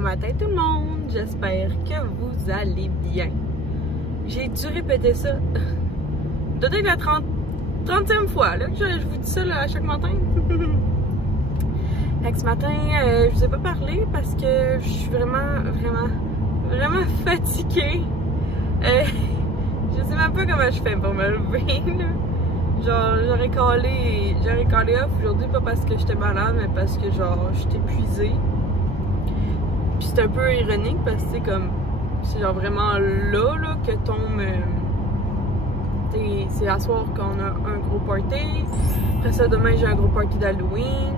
Bon matin tout le monde, j'espère que vous allez bien. J'ai dû répéter ça peut-être la 30e fois là, que je vous dis ça là, à chaque matin. Fait que ce matin, je vous ai pas parlé parce que je suis vraiment fatiguée. Je sais même pas comment je fais pour me lever là. Genre j'aurais calé off aujourd'hui, pas parce que j'étais malade, mais parce que genre j'étais épuisée. Puis c'est un peu ironique parce que c'est genre vraiment là que tombe. C'est à soir qu'on a un gros party. Après ça, demain j'ai un gros party d'Halloween.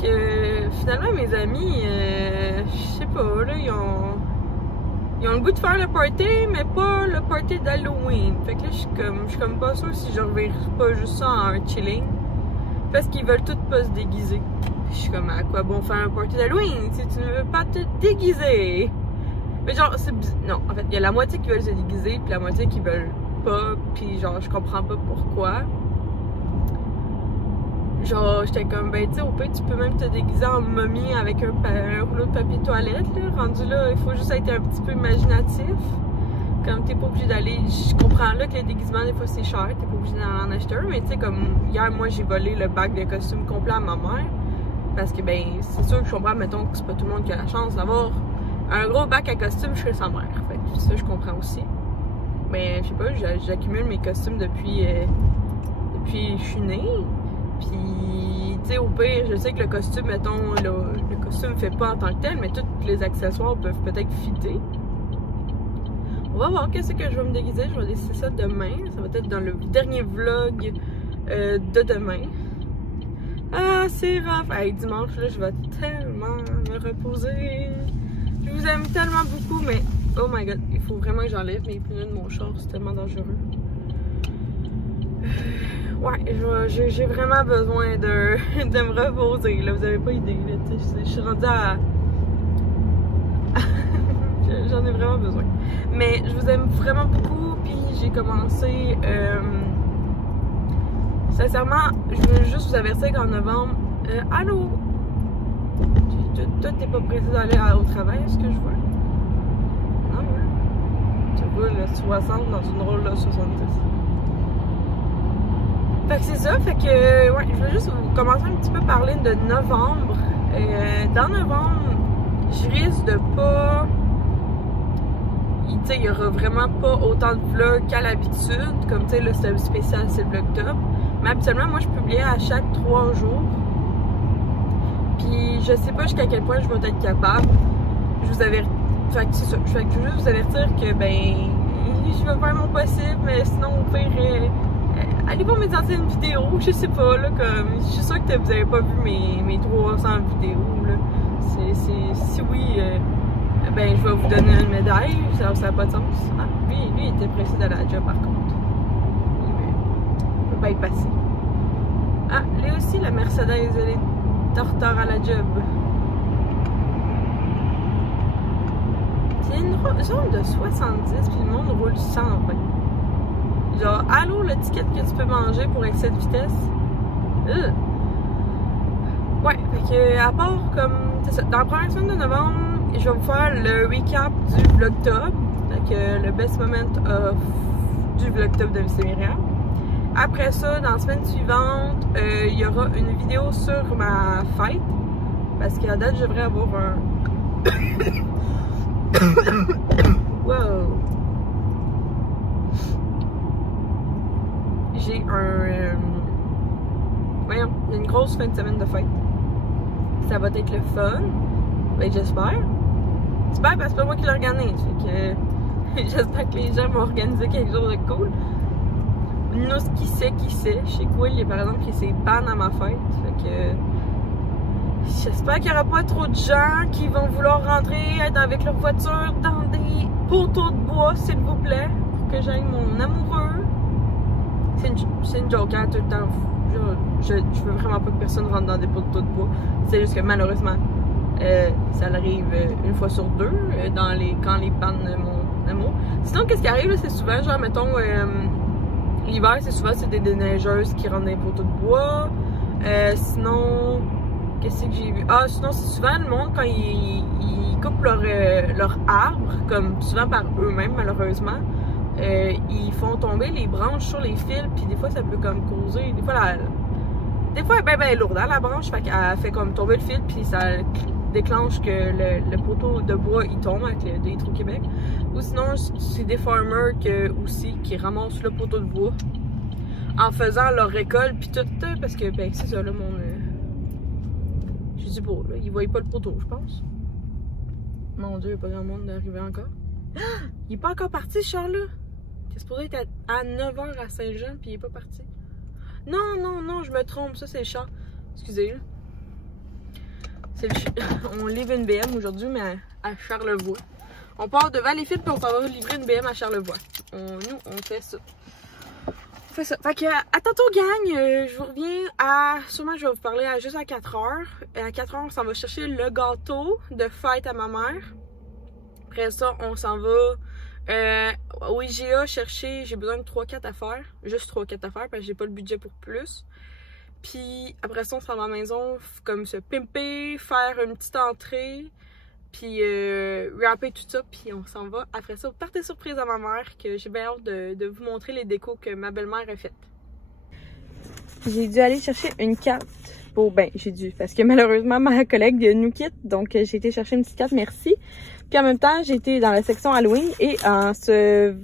Que finalement mes amis, je sais pas, là, ils ont le goût de faire le party, mais pas le party d'Halloween. Fait que là, je suis comme pas sûre si je revire pas juste ça en un chilling. Parce qu'ils veulent tous pas se déguiser. Je suis comme, à quoi bon faire un party d'Halloween si tu ne veux pas te déguiser? Mais genre, non, en fait, il y a la moitié qui veulent se déguiser, puis la moitié qui veulent pas, puis genre, je comprends pas pourquoi. Genre, j'étais comme, ben, tu sais, au pire, tu peux même te déguiser en momie avec un rouleau de papier toilette, là. Rendu là, il faut juste être un petit peu imaginatif. Comme, t'es pas obligé d'aller. Je comprends là que les déguisements, des fois, c'est cher, t'es pas obligé d'en acheter un, mais tu sais, comme, hier, moi, j'ai volé le bac de costumes complet à ma mère. Parce que, ben, c'est sûr que je comprends, mettons, que c'est pas tout le monde qui a la chance d'avoir un gros bac à costumes chez sa mère. Fait que ça, je comprends aussi. Mais, je sais pas, j'accumule mes costumes depuis que je suis née. Puis, tu sais, au pire, je sais que le costume, mettons, le costume fait pas en tant que tel, mais tous les accessoires peuvent peut-être fitter. On va voir qu'est-ce que je vais me déguiser. Je vais décider ça demain. Ça va être dans le dernier vlog de demain. Ah, c'est rough. Hey, dimanche, là, je vais tellement me reposer. Je vous aime tellement beaucoup, mais oh my god, il faut vraiment que j'enlève mes pneus de mon char. C'est tellement dangereux. Ouais, j'ai vraiment besoin de me reposer, là, vous avez pas idée, là, je suis rendue à... J'en ai vraiment besoin. Mais je vous aime vraiment beaucoup, puis j'ai commencé... Sincèrement, je veux juste vous avertir qu'en novembre... allô? Toi, t'es pas pressé d'aller au travail, est-ce que je vois? Non, ouais. Tu roules 60 dans une rôle là 70. Fait que c'est ça, fait que ouais, je veux juste vous commencer un petit peu parler de novembre. Dans novembre, je risque de pas... Tu sais, il y aura vraiment pas autant de vlogs qu'à l'habitude. Comme tu sais, là, c'est le spécial, c'est le vlog top. Mais habituellement, moi, je publiais à chaque 3 jours. Puis je sais pas jusqu'à quel point je vais être capable. Je vous avertis... Fait que c'est ça. Fait que je veux juste vous avertir que, ben... Je vais faire mon possible, mais sinon, au pire... allez voir mes anciennes vidéos, je sais pas, là, comme, je suis sûre que vous avez pas vu mes 300 vidéos, là. Si oui, ben, je vais vous donner une médaille, ça n'a pas de sens. Ah, lui, il était pressé d'aller à la job, par contre. Il peut pas y passer. Ah, lui aussi, la Mercedes, elle est en retard à la job. C'est une zone de 70, puis le monde roule 120. Genre, allô, le ticket que tu peux manger pour excès de vitesse? Ouais, fait que, à part comme, c'est ça, dans la première semaine de novembre, je vais vous faire le recap du vlog top. Fait que, le best moment of du vlog top de Lucie Myriam. Après ça, dans la semaine suivante, il y aura une vidéo sur ma fête. Parce qu'à date, je devrais avoir un... Wow! J'ai voyons, une grosse fin de semaine de fête. Ça va être le fun. Ben, j'espère. J'espère parce que c'est pas moi qui l'organise. Fait que j'espère que les gens vont organiser quelque chose de cool. Nous, qui sait. Chez Quill, il y a par exemple qui s'est ban à ma fête. Fait que j'espère qu'il n'y aura pas trop de gens qui vont vouloir rentrer avec leur voiture dans des poteaux de bois, s'il vous plaît. Pour que j'aille mon amoureux. C'est une joke, hein, tout le temps. Je veux vraiment pas que personne rentre dans des poteaux de bois. C'est juste que malheureusement, ça arrive une fois sur deux quand les pannes de mon amour. Sinon, qu'est-ce qui arrive, c'est souvent, genre, mettons, l'hiver, c'est des déneigeuses qui rentrent dans les poteaux de bois. Sinon, qu'est-ce que j'ai vu? Ah, sinon, c'est souvent le monde, quand il coupent leur arbre, comme souvent par eux-mêmes malheureusement, ils font tomber les branches sur les fils, puis des fois ça peut comme causer, des fois elle est bien lourde, hein, la branche, fait qu'elle fait comme tomber le fil, puis ça déclenche que le poteau de bois il tombe avec le Hydro-Québec. Ou sinon, c'est des farmers aussi qui ramassent le poteau de bois en faisant leur récolte, puis tout, parce que, ben, c'est ça, là, je dis pas, là, ils voyaient pas le poteau, je pense. Mon Dieu, il n'y a pas grand monde d'arriver encore. Ah! Il est pas encore parti, ce char-là. Il est supposé être à 9h à Saint-Jean, puis il est pas parti. Non, non, non, je me trompe, ça, c'est le char. Excusez, là. On livre une BM aujourd'hui, mais à Charlevoix. On part de Valleyfield puis on va livrer une BM à Charlevoix. Nous, on fait ça. On fait ça. Fait que, à tantôt, gang. Je vous reviens à... Sûrement, je vais vous parler juste à 4h. À 4h, on s'en va chercher le gâteau de fête à ma mère. Après ça, on s'en va au IGA chercher... J'ai besoin de 3-4 affaires. Juste 3-4 affaires parce que j'ai pas le budget pour plus. Puis après ça, on s'en va à la maison, comme se pimper, faire une petite entrée, puis rapper tout ça, puis on s'en va. Après ça, party surprise à ma mère, que j'ai bien hâte de vous montrer les décos que ma belle-mère a faites. J'ai dû aller chercher une carte. Bon, ben, j'ai dû, parce que malheureusement, ma collègue nous quitte, donc j'ai été chercher une petite carte, merci. Puis en même temps, j'ai été dans la section Halloween, et en ce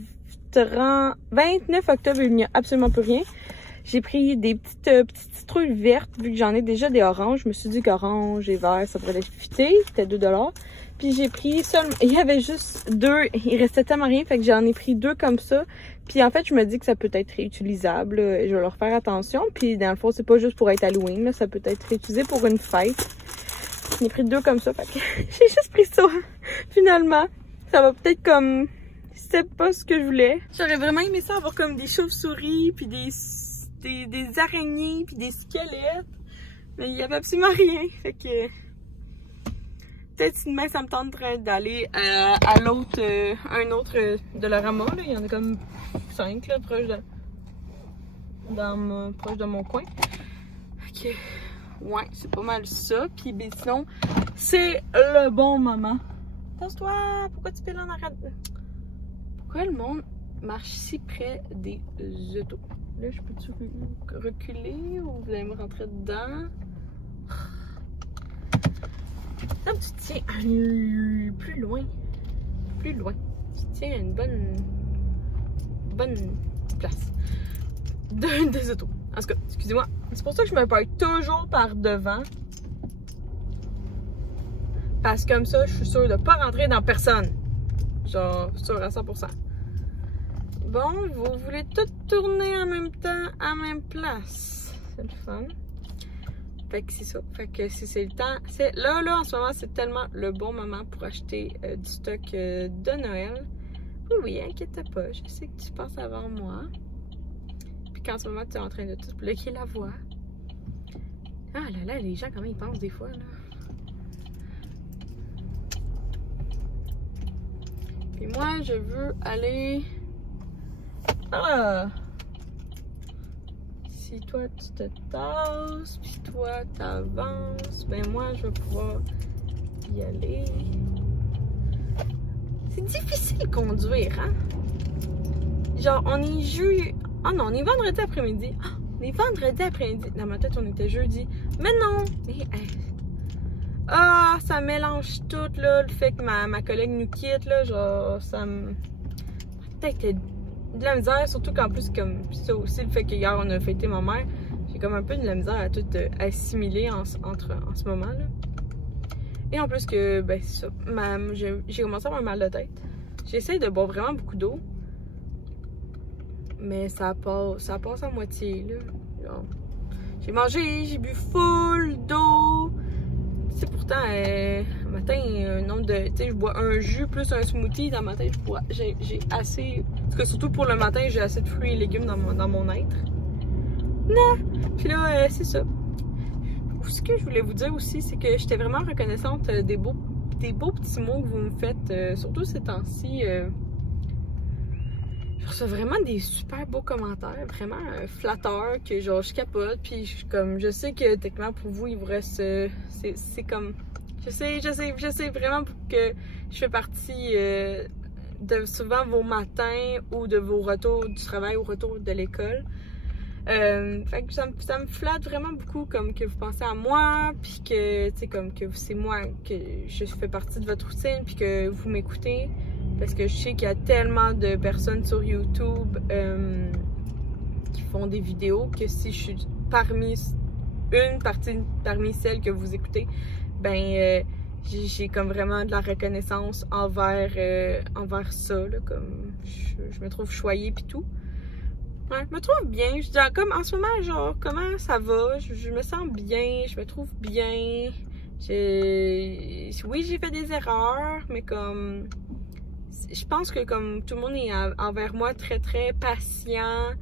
29 octobre, il n'y a absolument plus rien. J'ai pris des petites citrouilles vertes, vu que j'en ai déjà des oranges. Je me suis dit qu'orange et vert, ça pourrait les fitter. C'était 2$. Puis j'ai pris seulement... Il y avait juste 2. Il restait tellement rien, fait que j'en ai pris 2 comme ça. Puis en fait, je me dis que ça peut être réutilisable. Je vais leur faire attention. Puis dans le fond, c'est pas juste pour être Halloween. Là, ça peut être réutilisé pour une fête. J'ai pris 2 comme ça, fait que j'ai juste pris ça. Finalement, ça va peut-être comme... C'était pas ce que je voulais. J'aurais vraiment aimé ça, avoir comme des chauves-souris, puis des araignées puis des squelettes, mais il y avait absolument rien, fait que peut-être si demain ça me tenterait d'aller à l'autre, un autre de la Rama, là. Il y en a comme 5 là, proche de mon coin, fait que ouais, c'est pas mal ça. Puis ben, sinon c'est le bon moment. Pense-toi, pourquoi tu fais là en arrière? Pourquoi le monde marche si près des autos? Là, je peux-tu reculer ou vous allez me rentrer dedans? Là, tu tiens plus loin. Plus loin. Tu tiens à une bonne place. Des autos. En tout cas, excusez-moi. C'est pour ça que je me parle toujours par devant. Parce que comme ça, je suis sûre de pas rentrer dans personne. Genre, sûre à 100%. Bon, vous voulez tout tourner en même temps, à même place. C'est le fun. Fait que c'est ça. Fait que si c'est le temps, c'est là, en ce moment, c'est tellement le bon moment pour acheter du stock de Noël. Oui, inquiète pas. Je sais que tu passes avant moi. Puis qu'en ce moment, tu es en train de tout bloquer la voie. Ah là là, les gens, comment ils pensent des fois, là. Puis moi, je veux aller... Ah! Si toi tu te tasses, puis toi t'avances, ben moi je vais pouvoir y aller. C'est difficile de conduire, hein? Genre, on est jeudi. Oh non, on est vendredi après-midi. Oh, on est vendredi après-midi. Dans ma tête, on était jeudi. Mais non! Mais, ah, ça mélange tout, là. Le fait que ma collègue nous quitte, là. Genre, ça me. Peut-être de la misère, surtout qu'en plus, comme ça aussi, le fait qu'hier on a fêté ma mère, j'ai comme un peu de la misère à tout assimiler en ce moment là. Et en plus que, ben c'est ça, j'ai commencé à avoir mal de tête. J'essaie de boire vraiment beaucoup d'eau, mais ça passe à moitié là. J'ai mangé, j'ai bu full d'eau. Tu sais, pourtant, le matin, tu sais, je bois un jus plus un smoothie. Dans le matin, j'ai assez, parce que surtout pour le matin, j'ai assez de fruits et légumes dans mon être. Non! Puis là, c'est ça. Ce que je voulais vous dire aussi, c'est que j'étais vraiment reconnaissante des beaux petits mots que vous me faites, surtout ces temps-ci. Je reçois vraiment des super beaux commentaires, vraiment flatteurs, que genre je capote, puis comme je sais que techniquement pour vous il vous reste, c'est comme, Je sais vraiment que je fais partie de souvent vos matins ou de vos retours du travail ou retour de l'école. Fait que ça me flatte vraiment beaucoup comme que vous pensez à moi, puis que, tu sais, comme que c'est moi, que je fais partie de votre routine, puis que vous m'écoutez. Parce que je sais qu'il y a tellement de personnes sur YouTube qui font des vidéos que si je suis parmi celles que vous écoutez, ben j'ai comme vraiment de la reconnaissance envers ça, là, comme je me trouve choyée pis tout. Ouais, je me trouve bien, je dis comme en ce moment, genre, comment ça va, je me sens bien, je me trouve bien, oui j'ai fait des erreurs, mais comme, je pense que comme tout le monde est envers moi très très patient,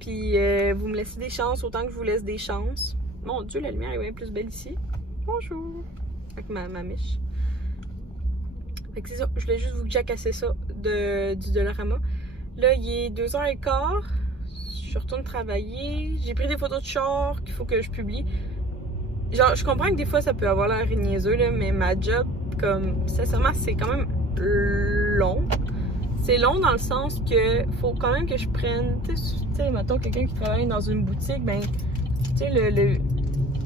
puis vous me laissez des chances autant que je vous laisse des chances. Mon Dieu, la lumière est bien plus belle ici. Bonjour! Avec ma miche. Fait que c'est ça, je voulais juste vous jacasser ça du Dollarama. Là, il est 2h15. Je retourne travailler. J'ai pris des photos de char qu'il faut que je publie. Genre, je comprends que des fois ça peut avoir l'air niaiseux, là, mais ma job, comme, sincèrement, c'est quand même long. C'est long dans le sens que faut quand même que je prenne, tu sais, mettons quelqu'un qui travaille dans une boutique, ben, tu sais,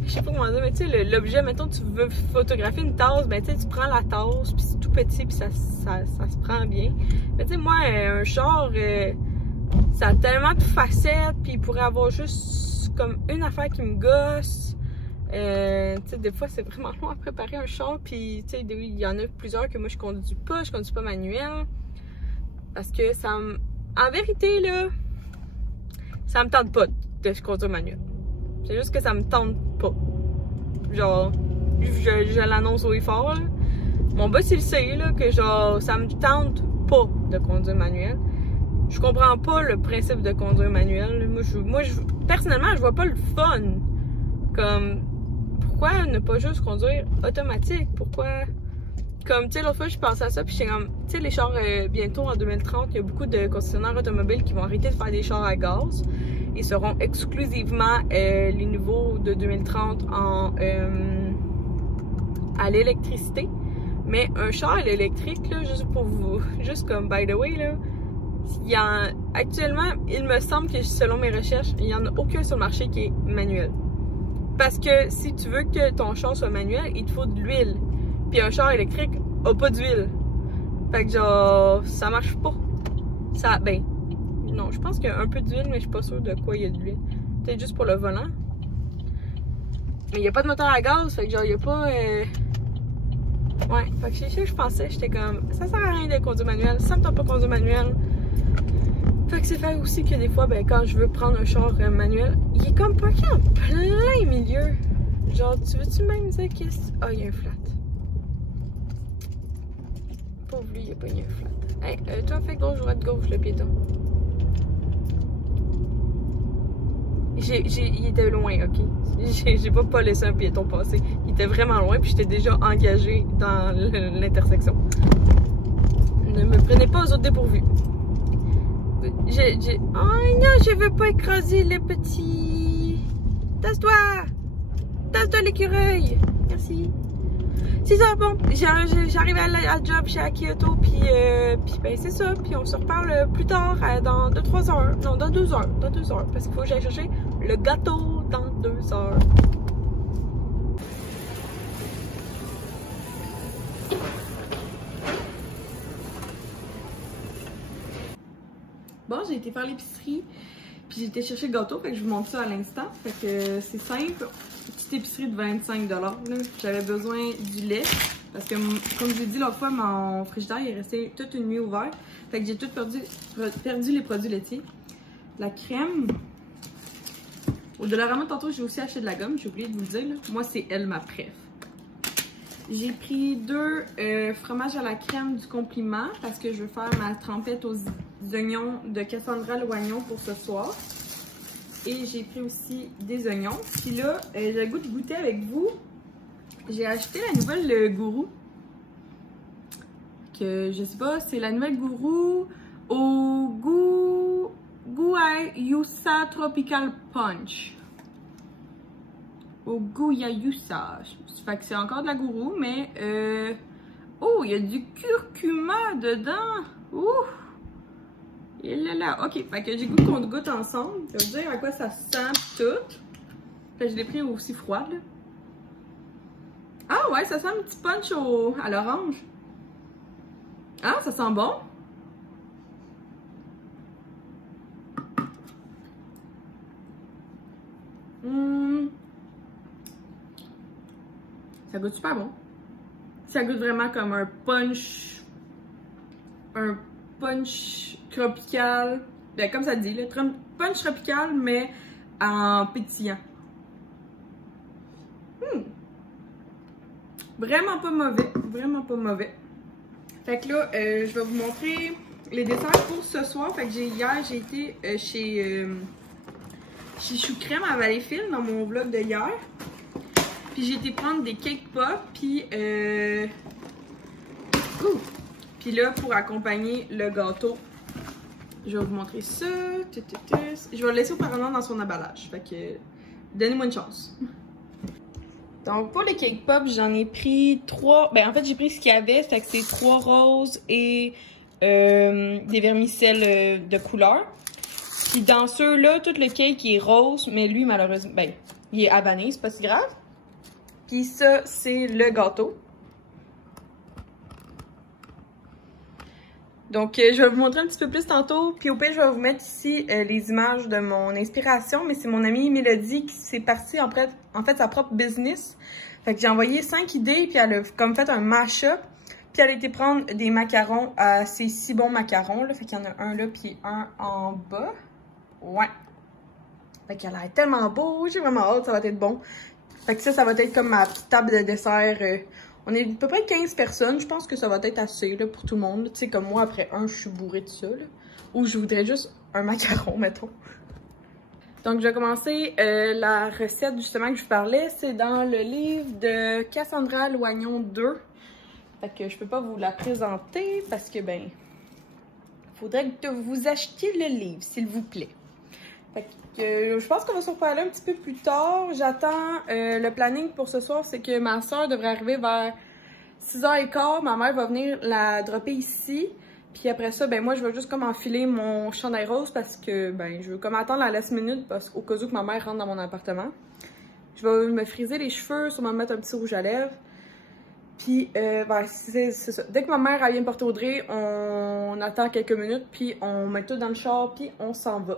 je sais pas comment dire, mais tu sais, l'objet, mettons, tu veux photographier une tasse, ben, tu sais, tu prends la tasse, puis c'est tout petit, puis ça se prend bien. Mais tu sais, moi, un char, ça a tellement de facettes, puis il pourrait avoir juste comme une affaire qui me gosse. Tu sais, des fois, c'est vraiment long à préparer un char, puis tu sais, il y en a plusieurs que moi, je conduis pas manuel. Parce que ça me... En vérité, là, ça me tente pas de conduire manuel. C'est juste que ça me tente pas. Genre, je l'annonce haut et fort, là. Mon boss, il sait, là, que genre, ça me tente pas de conduire manuel. Je comprends pas le principe de conduire manuel. Moi, personnellement, je vois pas le fun. Comme, pourquoi ne pas juste conduire automatique? Pourquoi... Comme, tu sais, l'autre fois, je pensais à ça, puis j'étais comme, tu sais, les chars, bientôt en 2030, il y a beaucoup de concessionnaires automobiles qui vont arrêter de faire des chars à gaz. Ils seront exclusivement les nouveaux de 2030 à l'électricité. Mais un char à l'électrique, là, juste pour vous, juste comme by the way, là, actuellement, il me semble que selon mes recherches, il n'y en a aucun sur le marché qui est manuel. Parce que si tu veux que ton char soit manuel, il te faut de l'huile. Puis un char électrique a pas d'huile. Fait que genre, ça marche pas. Ça, ben, non, je pense qu'il y a un peu d'huile, mais je suis pas sûre de quoi il y a de l'huile. Peut-être juste pour le volant. Mais il y a pas de moteur à gaz, fait que genre, il y a pas... Ouais, fait que c'est ça que je pensais. J'étais comme, ça sert à rien de conduire manuel. Ça me tente pas de conduire manuel. Fait que c'est fait aussi que des fois, ben, quand je veux prendre un char manuel, il est comme parqué en plein milieu. Genre, tu veux-tu même dire qu'est-ce... Ah, il y a un flat. Pauvre lui, il a pas eu un flat. Hey, toi, fais gauche, droite, gauche, le piéton. Il était loin, ok? J'ai pas laissé un piéton passer. Il était vraiment loin, puis j'étais déjà engagée dans l'intersection. Ne me prenez pas aux autres dépourvus. Oh non, je veux pas écraser le petit. Tasse-toi! Tasse-toi l'écureuil! Merci. C'est ça, bon, j'arrive à la job chez Kyoto, puis ben c'est ça, puis on se reparle plus tard, dans 2-3 heures, non, dans 2 heures, parce qu'il faut que j'aille chercher le gâteau dans 2 heures. Bon, j'ai été faire l'épicerie, puis j'ai été chercher le gâteau, fait que je vous montre ça à l'instant, fait que c'est simple. Petite épicerie de 25 $. J'avais besoin du lait parce que, comme je l'ai dit l'autre fois, mon frigidaire est resté toute une nuit ouvert. Fait que j'ai tout perdu les produits laitiers. La crème. Au Dollarama, tantôt, j'ai aussi acheté de la gomme. J'ai oublié de vous le dire. Là. Moi, c'est elle ma préf. J'ai pris 2 fromages à la crème du compliment parce que je veux faire ma trempette aux oignons de Cassandra Loignon pour ce soir. Et j'ai pris aussi des oignons. Puis là, j'ai le goût de goûter avec vous. J'ai acheté la nouvelle Gourou. Que je sais pas, c'est la nouvelle Gourou au Guayusa Tropical Punch. au Guyayusa. Fait que c'est encore de la gourou, mais oh, il y a du curcuma dedans. Ouh! Et là là, ok, fait que j'ai goût qu'on goûte ensemble. Je vais vous dire à quoi ça sent tout. Fait que je l'ai pris aussi froid là. Ah ouais, ça sent un petit punch à l'orange. Ah, ça sent bon. Ça goûte super bon. Ça goûte vraiment comme un punch tropical. Ben, comme ça dit, le punch tropical, mais en pétillant. Vraiment pas mauvais. Vraiment pas mauvais. Fait que là, je vais vous montrer les desserts pour ce soir. Fait que hier, j'ai été chez Chou Crème à Valleyfield dans mon vlog de hier. Puis j'ai été prendre des cake pops, puis là, pour accompagner le gâteau, je vais vous montrer ça. Je vais le laisser auparavant dans son emballage. Fait que, donnez-moi une chance. Donc, pour les cake pops, j'en ai pris 3. Ben, en fait, j'ai pris ce qu'il y avait. Fait que c'est 3 roses et des vermicelles de couleur. Puis dans ceux-là, tout le cake est rose, mais lui, malheureusement, ben, il est abané, c'est pas si grave. Puis ça, c'est le gâteau. Donc, je vais vous montrer un petit peu plus tantôt. Puis au pire, je vais vous mettre ici les images de mon inspiration. Mais c'est mon amie Mélodie qui s'est partie en fait sa propre business. Fait que j'ai envoyé 5 idées, puis elle a comme fait un mash-up. Puis elle a été prendre des macarons, ces 6 bons macarons. Là. Fait qu'il y en a un là, puis un en bas. Ouais. Fait qu'elle a l'air tellement beau. J'ai vraiment hâte, ça va être bon. Fait que ça va être comme ma petite table de dessert. On est à peu près 15 personnes. Je pense que ça va être assez là, pour tout le monde. Tu sais, comme moi, après un, je suis bourrée de ça. Là. Ou je voudrais juste un macaron, mettons. Donc, je vais commencer la recette, justement, que je vous parlais. C'est dans le livre de Cassandra Loignon 2. Fait que je peux pas vous la présenter parce que, ben, faudrait que vous achetiez le livre, s'il vous plaît. Fait que je pense qu'on va se reparler un petit peu plus tard. J'attends le planning pour ce soir, c'est que ma soeur devrait arriver vers 6h15. Ma mère va venir la dropper ici. Puis après ça, ben moi je vais juste comme enfiler mon chandail rose parce que ben je veux comme attendre la last minute parce qu'au cas où que ma mère rentre dans mon appartement. Je vais me friser les cheveux, sûrement mettre un petit rouge à lèvres. Puis ben, c'est ça. Dès que ma mère vient me porter Audrey, on attend quelques minutes, puis on met tout dans le char, puis on s'en va.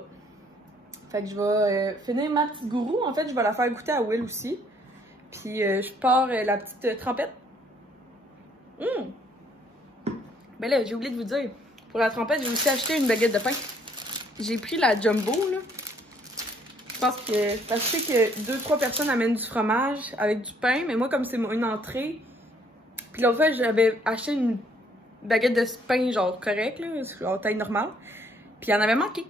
Fait que je vais finir ma petite gourou. En fait, je vais la faire goûter à Will aussi. Puis je pars la petite trempette. Ben là, j'ai oublié de vous dire. Pour la trempette, j'ai aussi acheté une baguette de pain. J'ai pris la jumbo, là. Je pense que... Parce que je sais que 2-3 personnes amènent du fromage avec du pain. Mais moi, comme c'est une entrée... Puis l'autre fois, j'avais acheté une baguette de pain, genre correcte, là. En taille normale. Puis il en avait manqué.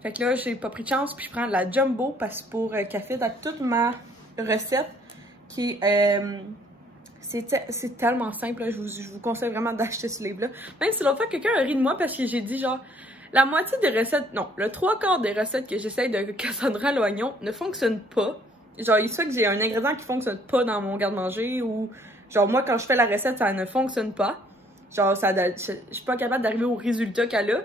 Fait que là, j'ai pas pris de chance, puis je prends la jumbo parce que pour café avec toute ma recette qui est... c'est tellement simple, là, je vous conseille vraiment d'acheter ce livre-là. Même si l'autre fois, quelqu'un a ri de moi parce que j'ai dit genre, la moitié des recettes, non, le 3/4 des recettes que j'essaye de Cassandra Loignon ne fonctionnent pas. Genre, il se fait que j'ai un ingrédient qui fonctionne pas dans mon garde-manger ou genre, moi, quand je fais la recette, ça ne fonctionne pas. Genre, je suis pas capable d'arriver au résultat qu'elle a.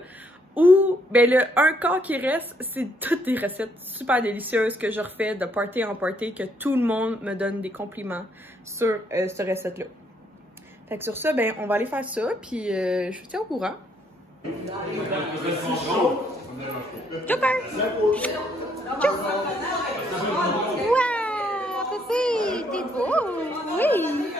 Ou, ben le 1/4 qui reste, c'est toutes des recettes super délicieuses que je refais de party en party, que tout le monde me donne des compliments sur cette recette-là. Fait que sur ça, ben on va aller faire ça, puis je vous tiens au courant. Joker! Wow! Pépé, t'es beau! Oui!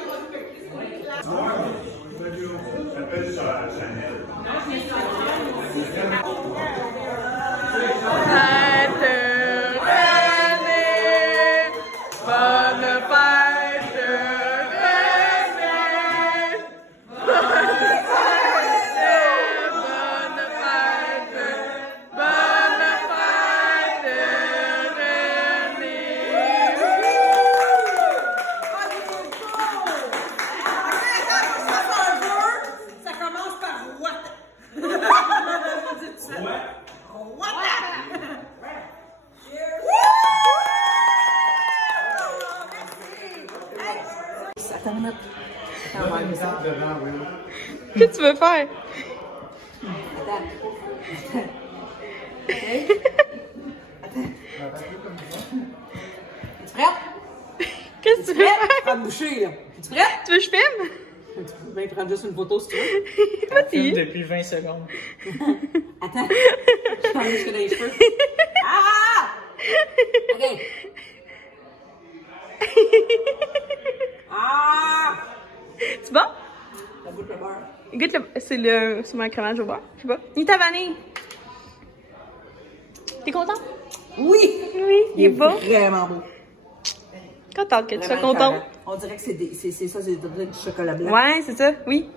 Attends une minute. Attends, on va enlever ça. Qu'est-ce que tu veux faire? Attends. Okay. Attends. Es-tu prête? Qu'est-ce que tu veux faire? Prends le boucher, là. Es-tu prête? Tu veux que je filme? Tu peux bien prendre juste une photo si tu veux. Vas-y. Depuis 20 secondes. Attends. Je t'en ai jusque dans les cheveux. Ah! OK. Ah! Tu vas? Ça goûte le beurre. Écoute, c'est mon crémage au beurre. Je sais pas. Ni ta vanille. T'es content? Oui! Oui, il est beau. Vraiment beau. Contente que tu sois Vraiment contente. carré. On dirait que c'est ça, c'est du chocolat blanc. Ouais, c'est ça, oui.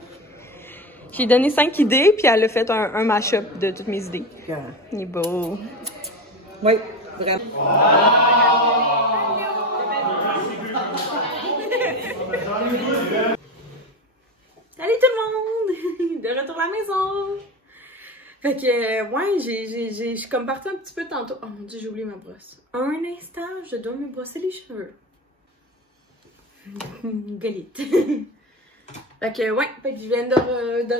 J'ai donné 5 idées, puis elle a fait un mash-up de toutes mes idées. Carré. Il est beau. Oui, vraiment. Salut tout le monde! De retour à la maison! Fait que, ouais, je suis comme partie un petit peu tantôt. Oh mon dieu, j'ai oublié ma brosse. Un instant, je dois me brosser les cheveux. Galite. Fait que, ouais, fait que je viens de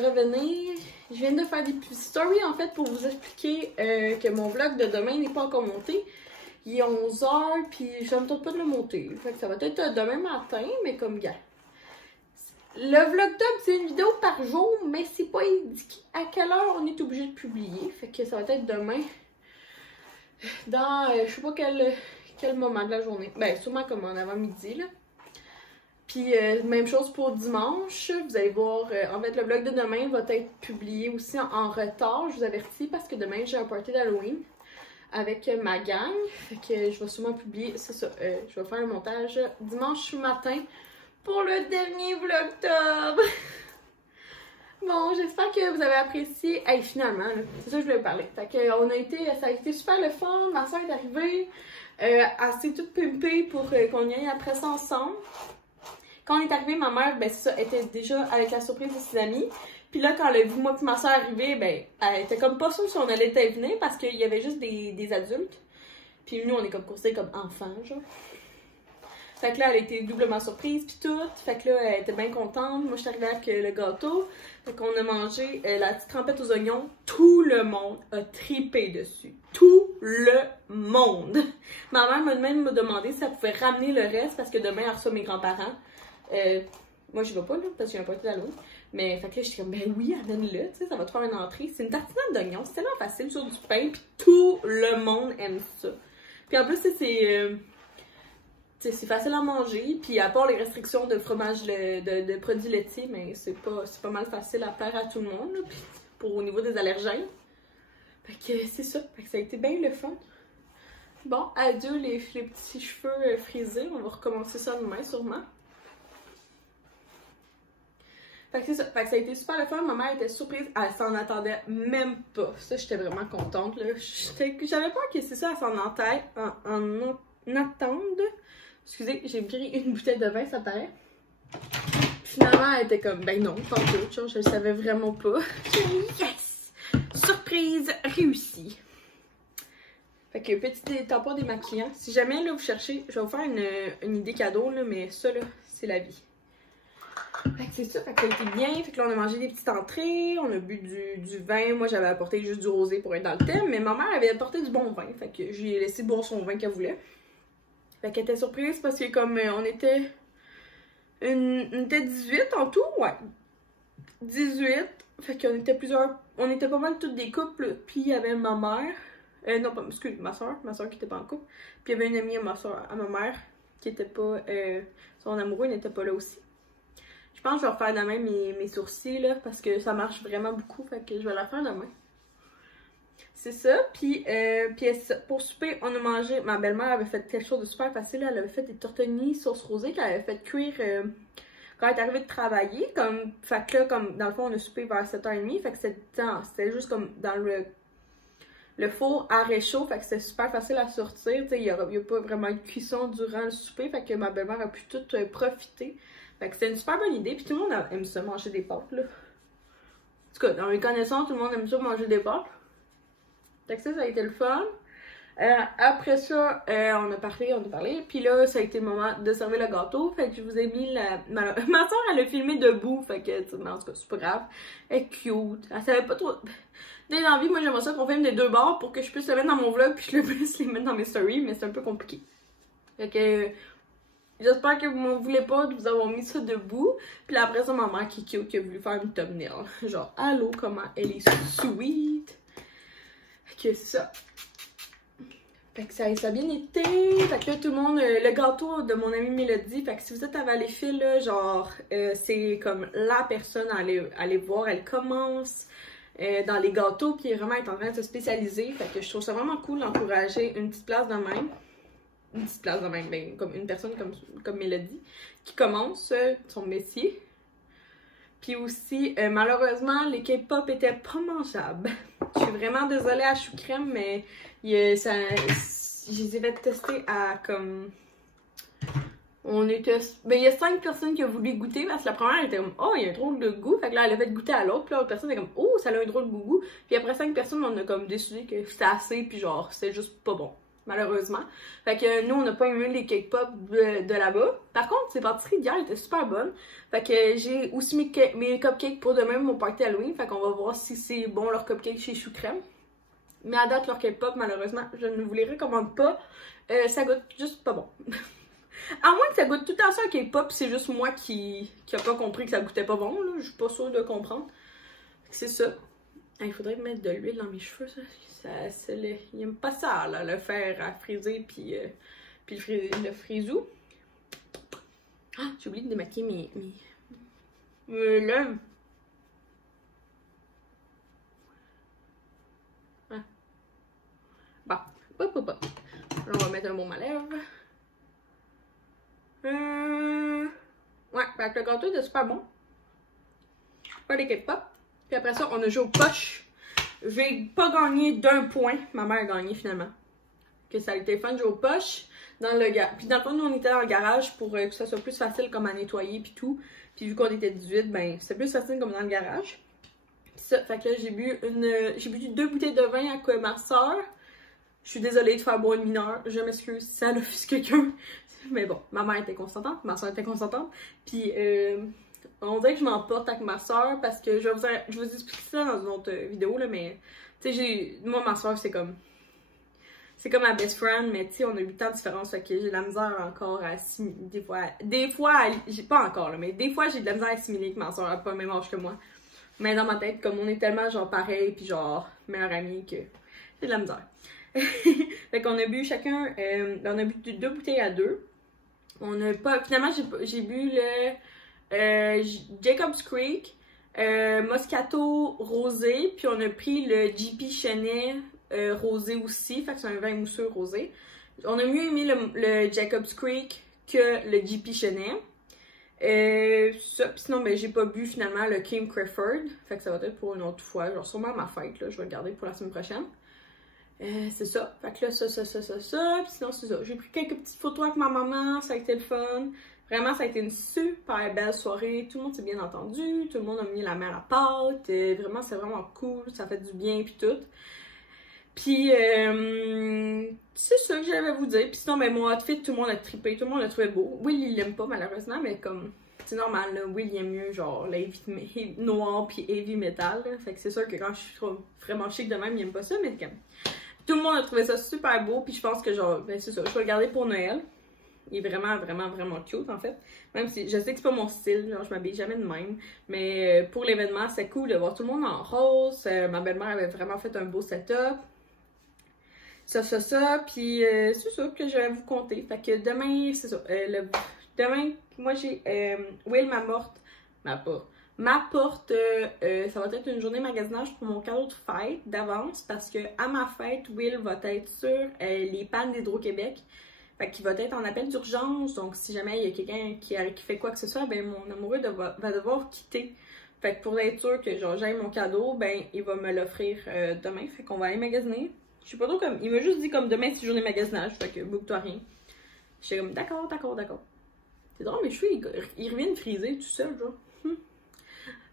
revenir. Je viens de faire des petites stories, en fait, pour vous expliquer que mon vlog de demain n'est pas encore monté. Il est 11h, puis je ne me tente pas de le monter. Fait que ça va être demain matin, mais comme gars. Le vlogtop, c'est une vidéo par jour, mais c'est pas indiqué à quelle heure on est obligé de publier. Fait que ça va être demain. Dans, je sais pas quel moment de la journée. Ben, sûrement comme en avant-midi, là. Puis, même chose pour dimanche. Vous allez voir, en fait, le vlog de demain va être publié aussi en retard. Je vous avertis parce que demain, j'ai un party d'Halloween avec ma gang. Fait que je vais sûrement publier, c'est ça, je vais faire le montage dimanche matin pour le dernier vlogtober. Bon, j'espère que vous avez apprécié. Hey, finalement, c'est ça que je voulais parler. Fait que ça a été super le fun. Ma soeur est arrivée, elle s'est toute pimpée pour qu'on y aille après ça ensemble. Quand on est arrivé, ma mère, ben c'est ça, était déjà avec la surprise de ses amis. Puis là, quand elle a vu moi et ma soeur arriver, ben, elle était comme pas sûre si on allait venir parce qu'il y avait juste des adultes. Puis nous, on est comme considérés comme enfants, genre. Fait que là, elle a été doublement surprise, puis tout. Fait que là, elle était bien contente. Moi, je suis arrivée avec le gâteau. Fait qu'on a mangé la petite trempette aux oignons. Tout le monde a tripé dessus. Tout le monde. Ma mère m'a même demandé si elle pouvait ramener le reste parce que demain, elle reçoit mes grands-parents. Moi, je vais pas, là, parce que j'ai un party d'Halloween. Mais, fait que là, j'étais comme, ben oui, amène-le, tu sais, ça va te faire une entrée. C'est une tartinade d'oignons, c'est tellement facile sur du pain, puis tout le monde aime ça. Puis en plus, c'est facile à manger, puis à part les restrictions de fromage, de produits laitiers, mais c'est pas mal facile à faire à tout le monde, là, puis au niveau des allergènes. Fait que c'est ça, fait que ça a été bien le fun. Bon, adieu les petits cheveux frisés, on va recommencer ça demain sûrement. Fait que c'est ça. Fait que ça a été super le fun. Ma mère était surprise. Elle s'en attendait même pas. Ça, j'étais vraiment contente, là. J'avais peur que c'est ça, elle s'en attende. Excusez, j'ai pris une bouteille de vin, ça paraît. Finalement, elle était comme, ben non, pas d'autre chose. Je le savais vraiment pas. Yes! Surprise réussie. Fait que petit tampon démaquillant. Si jamais, là, vous cherchez, je vais vous faire une idée cadeau, là, mais ça, là, c'est la vie. Fait que c'est ça, fait que ça a été bien. Fait que là, on a mangé des petites entrées, on a bu du vin. Moi, j'avais apporté juste du rosé pour être dans le thème, mais ma mère avait apporté du bon vin. Fait que je lui ai laissé boire son vin qu'elle voulait. Fait qu'elle était surprise parce que comme on était 18 en tout, ouais. 18. Fait qu'on était on était pas mal toutes des couples. Puis il y avait ma mère. Non, excuse, ma soeur qui était pas en couple. Puis il y avait une amie à ma mère qui était pas. Son amoureux n'était pas là aussi. Je pense que je vais refaire demain mes sourcils, là, parce que ça marche vraiment beaucoup, fait que je vais la faire demain. C'est ça, puis pour souper, on a mangé, ma belle-mère avait fait quelque chose de super facile, elle avait fait des tortellini sauce rosée qu'elle avait fait cuire quand elle est arrivée de travailler, fait que là, comme, dans le fond, on a soupé vers 7h30, fait que c'était juste comme dans le four à réchaud, fait que c'était super facile à sortir, tu sais, il n'y a pas vraiment de cuisson durant le souper, fait que ma belle-mère a pu tout profiter. Fait que c'est une super bonne idée, puis tout le monde aime ça, manger des pâtes, là. En tout cas, dans mes connaissances, tout le monde aime ça, manger des pâtes. Fait que ça a été le fun. Après ça, on a parlé, puis là, ça a été le moment de servir le gâteau, fait que je vous ai mis ma soeur, elle a filmé debout, fait que, en tout cas, c'est pas grave, elle est cute, elle savait pas trop... Dès l'envie, moi j'aimerais ça qu'on filme des deux bords pour que je puisse le mettre dans mon vlog, puis je puisse les mettre dans mes stories, mais c'est un peu compliqué. Fait que... J'espère que vous m'en voulez pas de vous avoir mis ça debout. Puis là, après ça, maman qui est cute, qui a voulu faire une thumbnail. Genre, allô, comment elle est sweet. Fait que c'est ça. Fait que ça a bien été. Fait que là, tout le monde, le gâteau de mon amie Mélodie. Fait que si vous êtes à Valleyfield, là, genre, c'est comme la personne à aller voir. Elle commence dans les gâteaux, puis vraiment, elle est en train de se spécialiser. Fait que je trouve ça vraiment cool d'encourager une petite place de même. Une petite place de même, ben, comme une personne comme Mélodie, qui commence son métier. Puis aussi, malheureusement, les K-pop étaient pas mangeables. Je suis vraiment désolée à chou crème, mais je les ai fait tester à comme... Ben, il y a 5 personnes qui ont voulu goûter, parce que la première elle était comme, oh, il y a un drôle de goût. Fait que là, elle a fait goûter à l'autre, puis l'autre personne était comme, oh, ça a un drôle de goût. Puis après 5 personnes, on a comme décidé que c'était assez, puis genre, c'était juste pas bon. Malheureusement. Fait que nous, on n'a pas aimé les cake pop de là-bas. Par contre, ces pâtisseries d'hier étaient super bonnes. Fait que j'ai aussi mes cupcakes pour demain, mon party Halloween. Fait qu'on va voir si c'est bon leur cupcake chez Chou Crème. Mais à date, leur cake pop, malheureusement, je ne vous les recommande pas. Ça goûte juste pas bon. À moins que ça goûte tout à ça un cake pop, c'est juste moi qui a pas compris que ça goûtait pas bon. Là. Je suis pas sûre de comprendre. C'est ça. Ah, il faudrait mettre de l'huile dans mes cheveux, ça. Il aime pas ça, là, le fer à friser, puis le frisou. Ah, j'ai oublié de démaquiller mes lèvres. Ah. Bon, hop. Là, on va mettre un baume à lèvres. Ouais, avec le gâteau, c'était super bon. Pas des cake pop. Puis après ça, on a joué aux poches. J'ai pas gagné d'1 point. Ma mère a gagné finalement. Que ça a été fun de jouer aux poches. Puis dans le fond, nous on était dans le garage pour que ça soit plus facile comme à nettoyer puis tout. Puis vu qu'on était 18, ben c'était plus facile comme dans le garage. Puis ça, fait que là j'ai bu 2 bouteilles de vin avec ma soeur. Je suis désolée de faire boire une mineure. Je m'excuse si ça offusque quelqu'un. Mais bon, ma mère était consentante, ma soeur était consentante. Puis on dirait que je m'emporte avec ma soeur parce que je vais vous expliquer ça dans une autre vidéo là, mais tu sais, moi ma soeur c'est comme ma best friend, mais tu sais, on a 8 ans de différence, fait que j'ai de la misère encore à assimiler, des fois, j'ai pas encore là, mais des fois j'ai de la misère à assimiler que ma soeur a pas le même âge que moi. Mais dans ma tête, comme on est tellement genre pareil, puis genre meilleure amie, que j'ai de la misère. Fait qu'on a bu chacun, on a bu 2 bouteilles à 2. On a pas, finalement j'ai bu le Jacob's Creek, Moscato rosé, puis on a pris le JP Chenet rosé aussi, fait que c'est un vin mousseux rosé. On a mieux aimé le Jacob's Creek que le JP Chenet. Ça, pis sinon, ben, j'ai pas bu finalement le Kim Crawford, fait que ça va être pour une autre fois, genre sûrement à ma fête, là, je vais le garder pour la semaine prochaine. C'est ça, fait que là, ça, pis sinon c'est ça. J'ai pris quelques petites photos avec ma maman, ça a été le fun. Vraiment, ça a été une super belle soirée, tout le monde s'est bien entendu, tout le monde a mis la main à la pâte, vraiment, c'est vraiment cool, ça fait du bien pis tout. Puis, c'est ça que j'avais à vous dire. Puis sinon, ben, mon outfit, tout le monde a trippé, tout le monde l'a trouvé beau. Will, il l'aime pas malheureusement, mais comme, c'est normal, là, Will, il aime mieux, genre, l'heavy noir puis heavy metal, là. Fait que c'est sûr que quand je suis vraiment chic de même, il aime pas ça, mais comme, tout le monde a trouvé ça super beau, puis je pense que, genre, ben, c'est ça, je vais le garder pour Noël. Il est vraiment, vraiment, vraiment cute, en fait. Même si, je sais que c'est pas mon style, genre, je m'habille jamais de même. Mais pour l'événement, c'est cool de voir tout le monde en rose. Ma belle-mère avait vraiment fait un beau setup. Ça, puis c'est ça que je vais vous conter. Fait que demain, c'est ça. Demain, moi j'ai Will m'apporte, ça va être une journée magasinage pour mon cadeau de fête d'avance parce que à ma fête, Will va être sur les pannes d'Hydro-Québec. Fait qu'il va être en appel d'urgence. Donc si jamais il y a quelqu'un qui fait quoi que ce soit, ben mon amoureux va devoir quitter. Fait que pour être sûr que genre j'aille mon cadeau, ben il va me l'offrir demain. Fait qu'on va aller magasiner. Je sais pas trop comme. Il m'a juste dit comme demain c'est journée magasinage, fait que book-toi rien. J'étais comme d'accord. C'est drôle, mes cheveux ils reviennent frisés tout seul, genre.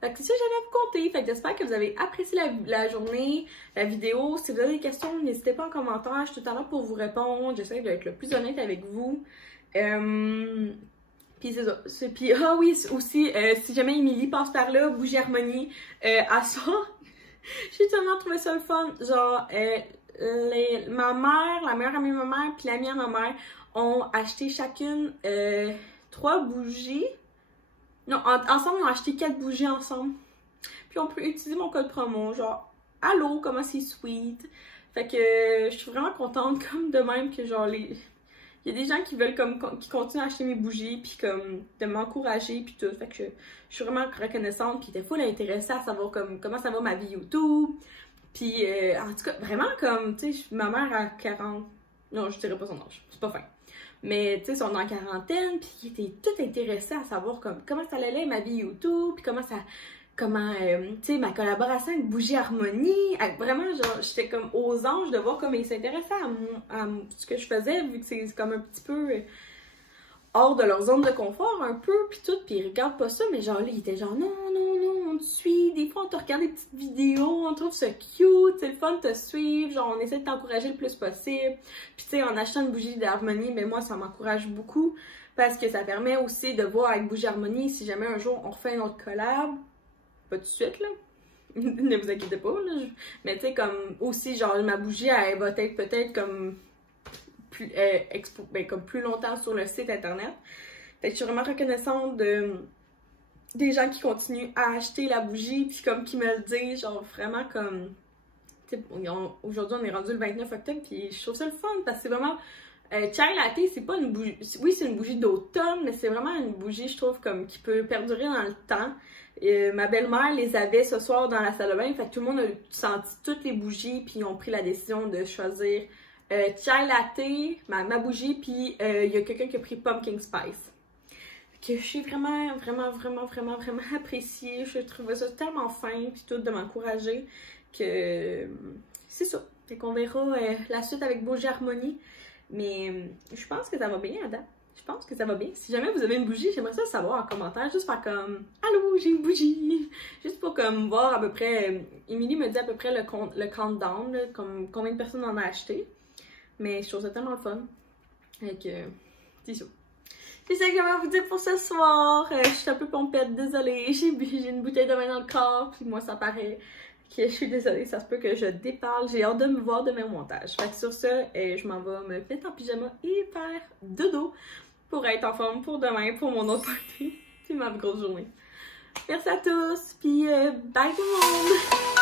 Fait que c'est ça que j'avais à vous conter. Fait que j'espère que vous avez apprécié la journée, la vidéo. Si vous avez des questions, n'hésitez pas en commentaire. Je suis tout à l'heure pour vous répondre. J'essaie d'être le plus honnête avec vous. Puis c'est ça. Puis, ah oui, aussi, si jamais Émilie passe par là, Bougie Harmonie, à ça, j'ai tellement trouvé ça le fun. Genre, ma mère, la meilleure amie de ma mère, puis l'amie à ma mère ont acheté chacune 3 bougies. Non, ensemble, ils ont acheté 4 bougies ensemble. Puis on peut utiliser mon code promo, genre, allô, comment c'est sweet. Fait que je suis vraiment contente, comme de même que genre il y a des gens qui veulent qui continuent à acheter mes bougies, puis comme de m'encourager, puis tout. Fait que je suis vraiment reconnaissante, puis des fois, elle est intéressée à savoir comment ça va ma vie YouTube. Puis en tout cas, vraiment comme, tu sais, ma mère a 40... Non, je dirais pas son âge, c'est pas fin. Mais tu sais, ils sont en quarantaine, puis ils étaient tout intéressés à savoir comment ça allait ma vie YouTube, puis comment, tu sais, ma collaboration avec Bougie Harmonie. Vraiment, genre, j'étais comme aux anges de voir comment ils s'intéressaient à ce que je faisais, vu que c'est comme un petit peu hors de leur zone de confort, un peu, puis tout, puis ils regardent pas ça, mais genre là, ils étaient genre, non, on te suit, des fois on te regarde des petites vidéos, on trouve ça cute, c'est le fun de te suivre, genre on essaie de t'encourager le plus possible. Puis tu sais, en achetant une bougie d'harmonie, mais moi ça m'encourage beaucoup, parce que ça permet aussi de voir avec Bougie Harmonie, si jamais un jour on refait une autre collab, pas tout de suite là, ne vous inquiétez pas là, mais tu sais, comme aussi, genre ma bougie, elle va être peut-être comme plus longtemps sur le site internet. Fait que je suis vraiment reconnaissante des gens qui continuent à acheter la bougie, puis comme qui me le disent, genre vraiment comme, aujourd'hui on est rendu le 29 octobre, puis je trouve ça le fun, parce que c'est vraiment, Chai Latte, c'est pas une bougie, oui c'est une bougie d'automne, mais c'est vraiment une bougie, je trouve, comme qui peut perdurer dans le temps. Ma belle-mère les avait ce soir dans la salle de bain, fait que tout le monde a senti toutes les bougies, puis ils ont pris la décision de choisir Chai Latte, ma bougie, puis il y a quelqu'un qui a pris Pumpkin Spice. Que je suis vraiment appréciée. Je trouvais ça tellement fin, puis tout, de m'encourager, que c'est ça. Fait qu'on verra la suite avec Bougie Harmonie. Mais je pense que ça va bien, Ada. Je pense que ça va bien. Si jamais vous avez une bougie, j'aimerais ça savoir en commentaire. Juste faire comme, allô, j'ai une bougie. Juste pour comme voir à peu près. Émilie me dit à peu près le countdown, là, comme combien de personnes en ont acheté. Mais je trouve ça tellement le fun. Avec, c'est ça. C'est ça que j'avais à vous dire pour ce soir. Je suis un peu pompette, désolée. J'ai une bouteille de vin dans le corps, puis moi ça paraît que je suis désolée. Ça se peut que je déparle. J'ai hâte de me voir demain au montage. Fait que sur ça, je m'en vais me mettre en pyjama et faire dodo pour être en forme pour demain, pour mon autre party. C'est ma grosse journée. Merci à tous, puis bye tout le monde!